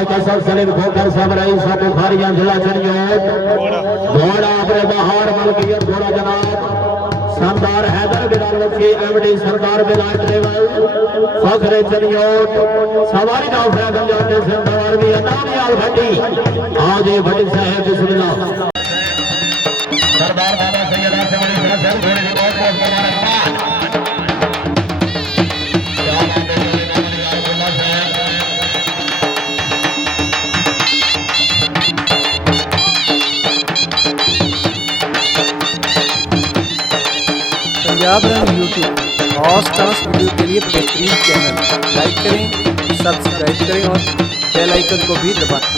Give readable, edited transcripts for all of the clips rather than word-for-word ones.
मालिक असद सलीम खोखर साहब रईस बुखारिया जिला चंडीगढ़ घोड़ा अपने बहार मलकियत घोड़ा जनाब सरदार हैदर बिलाल की एमडी सरदार बिलाल ड्राइवर फखरे चंडीगढ़ सवारी नाव फैसल जाते सरदार भी अनामियाल भट्टी आज ये भट्टी साहब बिस्मिल्लाह सरदार बाबा सैयद से बड़ी साहब घोड़े की बहुत बहुत मुबारकबाद। पंजाब रंग यूट्यूब और स्टार्स वीडियो के लिए बेहतरीन चैनल लाइक करें, सब्सक्राइब करें और बेल आइकन को भी दबाएं।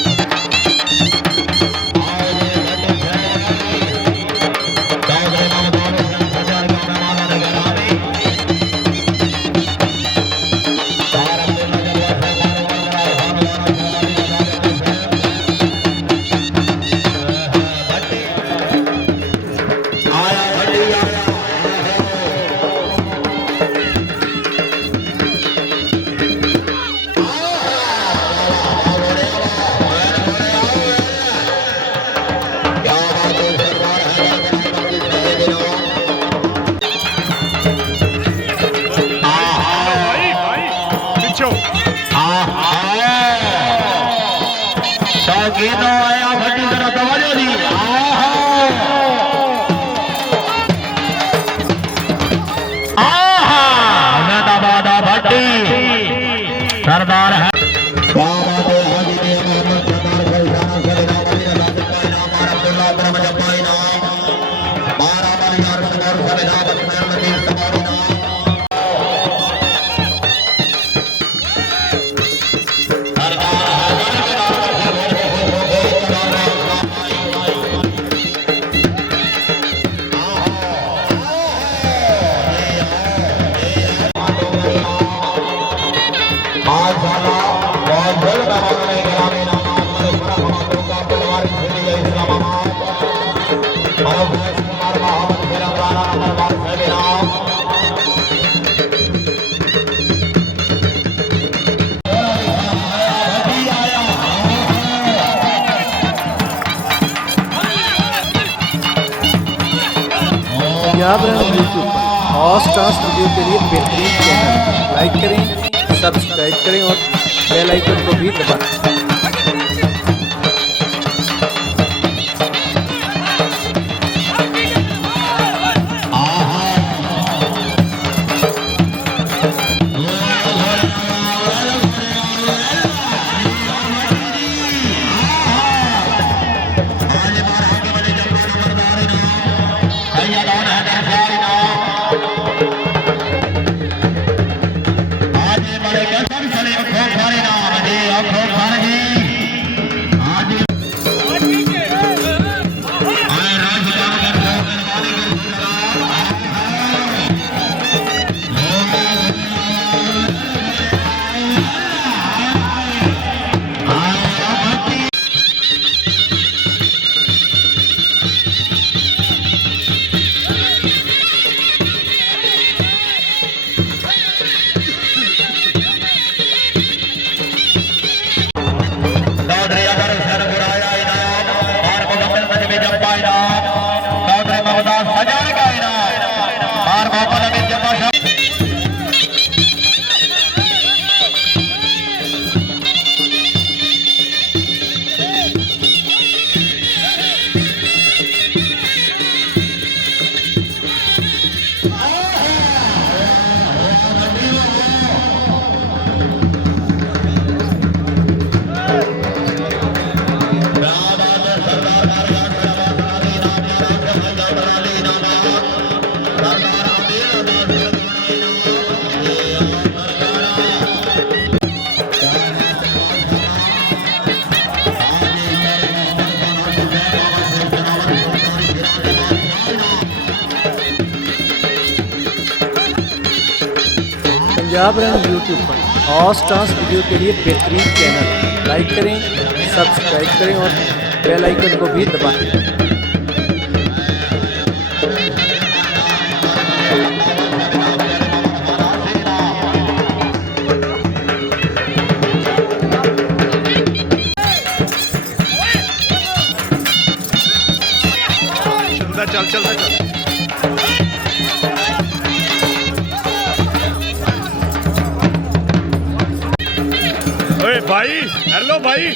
आया भट्टी जरा तवज्जो दी अहमदाबाद भट्टी सरदार है पंजाब रंग यूट्यूब पर और स्टार्स वीडियो के लिए बेहतरीन चैनल लाइक करें, सब्सक्राइब करें और बेल आइकन को भी दबाएं। पंजाब रंग यूट्यूब पर और स्टार्स वीडियो के लिए बेहतरीन चैनल लाइक करें, सब्सक्राइब करें और बेल आइकन को भी दबाएं। चल चल चल। ओए भाई, हेलो भाई।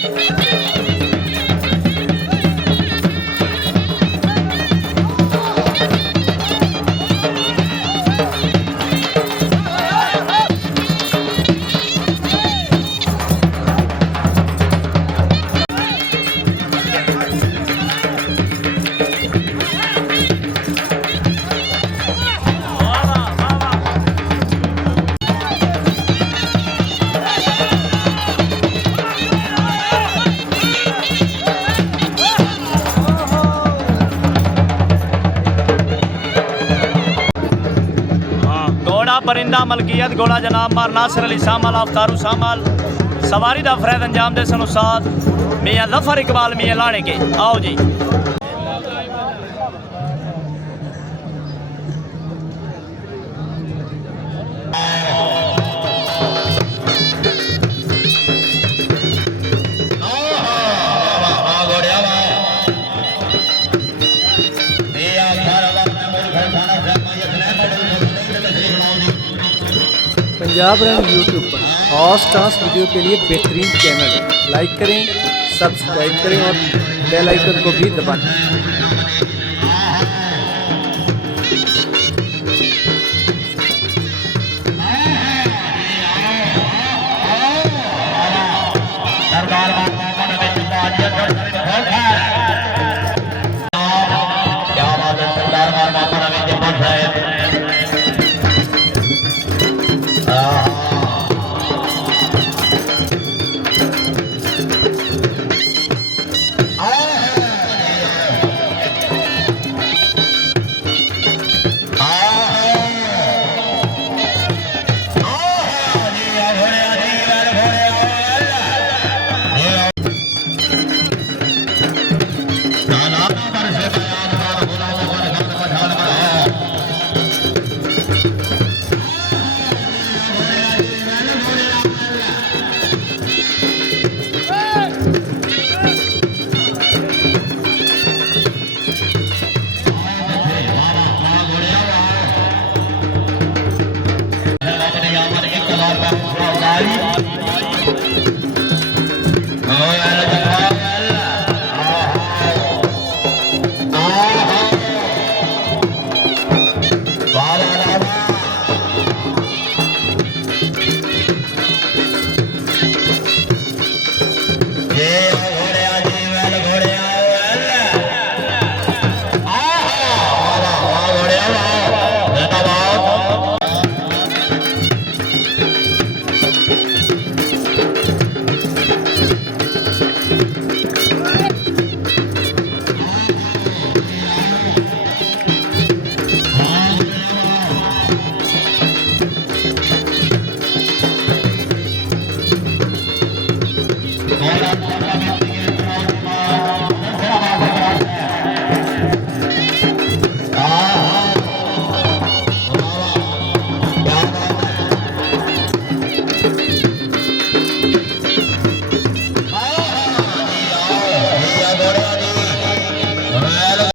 घोड़ा परिंदा मलकियत घोड़ा जनाब मार नासिर अली सामल आफ्तारू सामल सवारी दा फरैद अंजाम दे सन उस्ताद मियाँ जफर इकबाल मियाँ लाने के आओ जी। पंजाब रन यूट्यूब पर हॉट स्टार्स वीडियो के लिए बेहतरीन चैनल है। लाइक करें, सब्सक्राइब करें और बेल आइकन को भी दबाएं।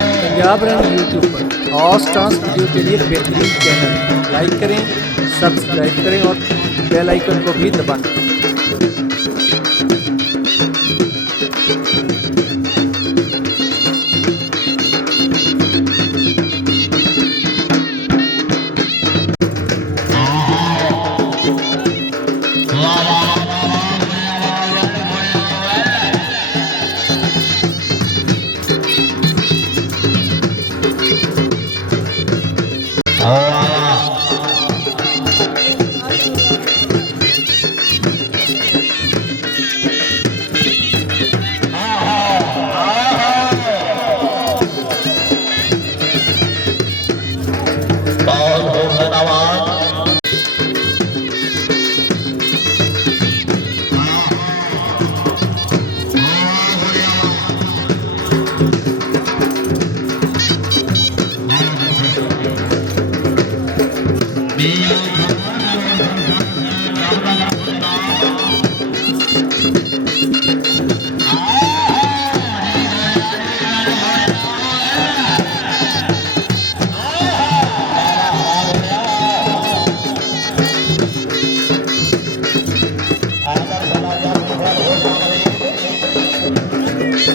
पंजाब रन यूट्यूब पर हॉट स्टार्स वीडियो के लिए बेहतरीन चैनल है। लाइक करें, सब्सक्राइब करें और बेल आइकन को भी दबाएं।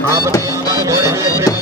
आप घोड़े भी अच्छे